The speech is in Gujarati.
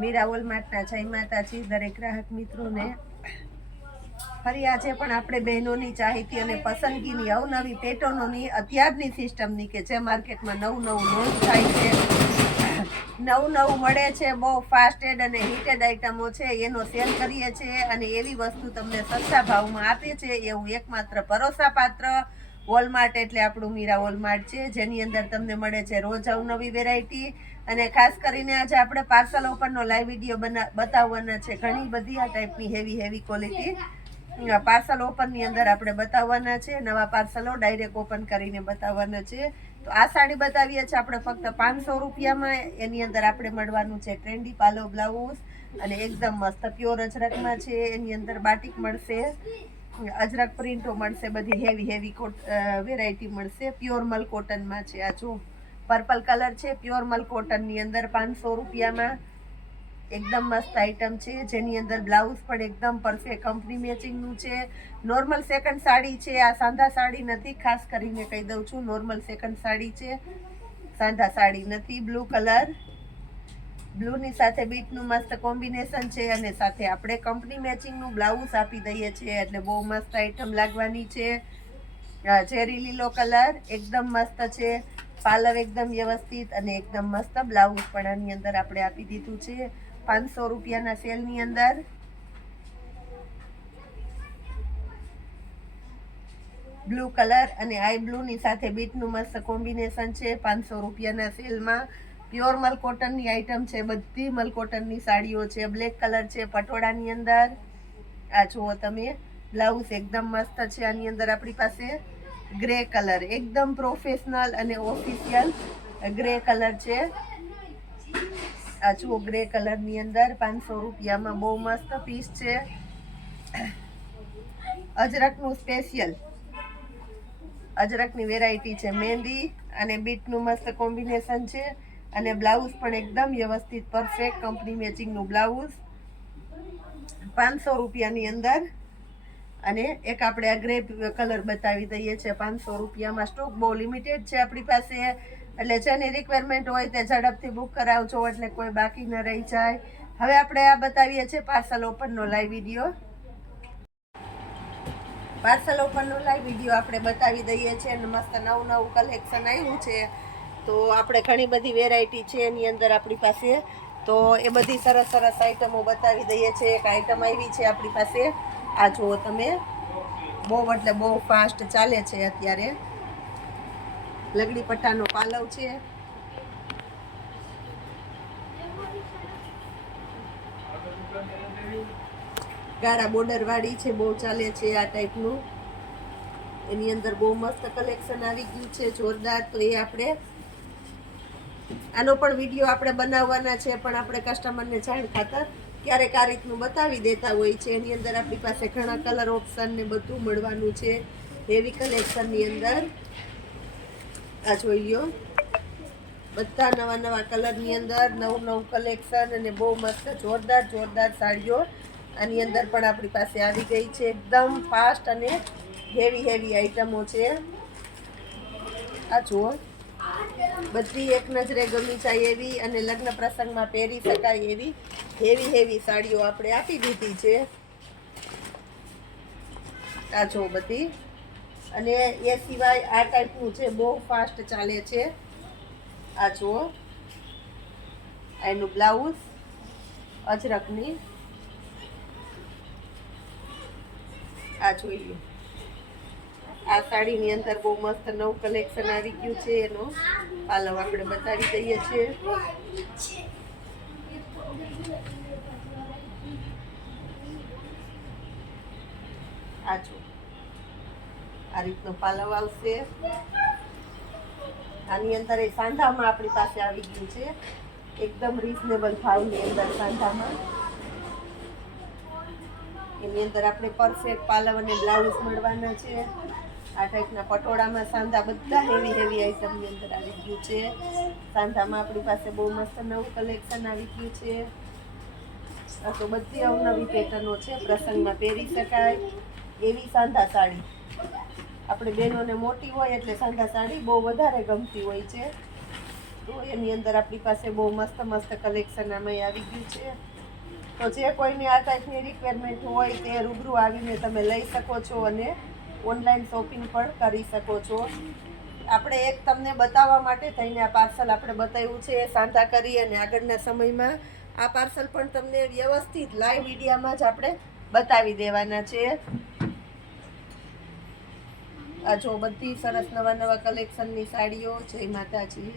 મીરા વોલમાર્ટના જય માતાજી દરેક ગ્રાહક મિત્રોને. ફરી આજે પણ આપણે બહેનોની ચાહીતી અને પસંદગીની અવનવી પેટર્નોની અત્યારની સિસ્ટમની કે જે માર્કેટમાં નવું લોન્ચ થાય છે, નવું મળે છે, બહુ ફાસ્ટેડ અને હિટેડ આઇટમો છે એનો સેલ કરીએ છીએ અને એવી વસ્તુ તમને સસ્તા ભાવમાં આપે છે એવું એકમાત્ર ભરોસાપાત્ર વોલમાર્ટ એટલે આપણું મીરા વોલમાર્ટ છે, જેની અંદર તમને મળે છે રોજ અવનવી વેરાયટી. અને ખાસ કરીને આજે આપણે પાર્સલ ઓપનનો લાઈવ વિડીયો બતાવવાના છે. ઘણી બધી આ ટાઈપની હેવી ક્વોલિટી પાર્સલ ઓપનની અંદર આપણે બતાવવાના છે. નવા પાર્સલો ડાયરેક્ટ ઓપન કરીને બતાવવાના છે. તો આ સાડી બતાવીએ છીએ આપણે ફક્ત 500 રૂપિયામાં. એની અંદર આપણે મળવાનું છે ટ્રેન્ડી પાલો બ્લાઉઝ અને એકદમ મસ્ત પ્યોર અજરકમાં છે. એની અંદર બાટિક મળશે, અજરક પ્રિન્ટો મળશે, બધી હેવી વેરાયટી મળશે. પ્યોર મલ કોટનમાં છે. આ જો પર્પલ કલર છે, પ્યોર મલ કોટનની અંદર 500 રૂપિયામાં એકદમ મસ્ત આઈટમ છે, જેની અંદર બ્લાઉઝ પણ એકદમ પરફેક્ટ કંપની મેચિંગનું છે. નોર્મલ સેકન્ડ સાડી છે, આ સાંધા સાડી નથી, ખાસ કરીને કહી દઉં છું. નોર્મલ સેકન્ડ સાડી છે, સાંધા સાડી નથી. બ્લુ કલર, બ્લુની સાથે બીટનું મસ્ત કોમ્બિનેશન છે અને સાથે આપણે કંપની મેચિંગનું બ્લાઉઝ આપી દઈએ છીએ એટલે બહુ મસ્ત આઈટમ લાગવાની છે. ચેરી લીલો કલર એકદમ મસ્ત છે. પાલવ એકદમ વ્યવસ્થિત અને એકદમ મસ્ત બ્લાઉઝ પણ આની અંદર આપણે આપી દીધું છે 500 રૂપિયાના સેલની અંદર. બ્લુ કલર અને આઈ બ્લુની સાથે બીટનું મસ્ત કોમ્બિનેશન છે 500 રૂપિયાના સેલમાં. પ્યોર મલ કોટનની આઈટમ છે, બધી મલ કોટનની સાડીઓ છે. બ્લેક કલર છે પટોળાની અંદર. આ જુઓ તમે, બ્લાઉઝ એકદમ મસ્ત છે. આની અંદર આપણી પાસે ગ્રે કલર એકદમ પ્રોફેશનલ અને ઓફિશિયલ ગ્રે કલર છે. આ જુઓ ગ્રે કલરની અંદર 500 રૂપિયામાં બહુ મસ્ત પીસ છે. અજરકનું સ્પેશિયલ અજરકની વેરાયટી છે. મહેંદી અને બીટનું મસ્ત કોમ્બિનેશન છે અને બ્લાઉઝ પણ એકદમ વ્યવસ્થિત પરફેક્ટ કંપની મેચિંગનું બ્લાઉઝ 500 રૂપિયાની અંદર. અને એક આપણે આ ગ્રે કલર બતાવી દઈએ છીએ 500 રૂપિયામાં. સ્ટોક બહુ લિમિટેડ છે આપણી પાસે, એટલે જેની રિક્વાયરમેન્ટ હોય તે ઝડપથી બુક કરાવજો એટલે કોઈ બાકી ન રહી જાય. હવે આપણે આ બતાવીએ છીએ પાર્સલ ઓપનનો લાઈવ વિડીયો. પાર્સલ ઓપનનો લાઈવ વિડીયો આપણે બતાવી દઈએ છીએ અને મસ્ત નવું કલેક્શન આવ્યું છે. તો આપણે ઘણી બધી વેરાયટી છે એની અંદર આપણી પાસે, તો એ બધી સરસ આઈટમો બતાવી દઈએ છીએ. એક આઈટમ આવી છે આપણી પાસે, આ જુઓ તમે, બહુ ફાસ્ટ ચાલે છે અત્યારે. લગડી પટ્ટાનો પાલવ છે, ગાળા બોર્ડર વાળી છે, બહુ ચાલે છે આ ટાઈપનું. એની અંદર બહુ મસ્ત કલેક્શન આવી ગયું છે, જોરદાર. તો એ આપણે આનો પણ વિડીયો આપણે બનાવવાના છે, પણ આપણે કસ્ટમરને જાણ ખાતર ક્યારેક આ રીતનું બતાવી દેતા હોય છે. એની અંદર આપણી પાસે ઘણા કલર ઓપ્શન ને બધું મળવાનું છે હેવી કલેક્શનની અંદર. આ જોઈ લો, બધા નવા કલરની અંદર નવું કલેક્શન અને બહુ મસ્ત જોરદાર સાડીઓ આની અંદર પણ આપણી પાસે આવી ગઈ છે. એકદમ ફાસ્ટ અને હેવી આઈટમો છે. આ જુઓ, બધી એક નજરે ગમી જાય એવી અને લગ્ન પ્રસંગમાં પહેરી શકાય એવી હેવી સાડીઓ આપણે આપી દીધી છે. આ જો બધી, અને એ સિવાય આ ટાઈપનું છે, બહુ ફાસ્ટ ચાલે છે. આ જુઓ, એનું બ્લાઉઝ અજરકની. આ જોઈ લો, આ સાડીની અંદર બહુ મસ્ત નવું કલેક્શન આવી ગયું છે. એનો પાલવ આપણે બતાવી દઈએ છીએ. આ જો આ રીતનો પાલવ આવશે. આની અંદર એ સાંધામાં આપણી પાસે આવી ગયું છે, એકદમ રીઝનેબલ ભાવની અંદર સાંધામાં. એની અંદર આપણે પરફેક્ટ પાલવ અને બ્લાઉઝ મળવાના છે. આ ટાઈપના પટોળામાં સાંધા બધા હેવી આઈટમની અંદર આવી ગયું છે. સાંધામાં આપણી પાસે બહુ મસ્ત નવું કલેક્શન આવી ગયું છે. આ તો બધી અવનવી પેટર્નો છે, પ્રસંગમાં પહેરી શકાય એવી સાંધા સાડી. આપણે બહેનોને મોટી હોય એટલે સાંધા સાડી બહુ વધારે ગમતી હોય છે. તો એની અંદર આપણી પાસે બહુ મસ્ત મસ્ત કલેક્શન આમાં આવી ગયું છે. તો જે કોઈની આ ટાઈપની રિક્વાયરમેન્ટ હોય તે રૂબરૂ આવીને તમે લઈ શકો છો અને ઓનલાઈન શોપિંગ પણ કરી શકો છો. આપણે એક તમને બતાવવા માટે થઈને આ પાર્સલ આપણે બતાવ્યું છે સાંધા કરી, અને આગળના સમયમાં આ પાર્સલ પણ તમને વ્યવસ્થિત લાઈવ વિડીયામાં જ આપણે બતાવી દેવાના છે. આ જો બધી સરસ નવા નવા કલેક્શનની સાડીઓ. જય માતાજી.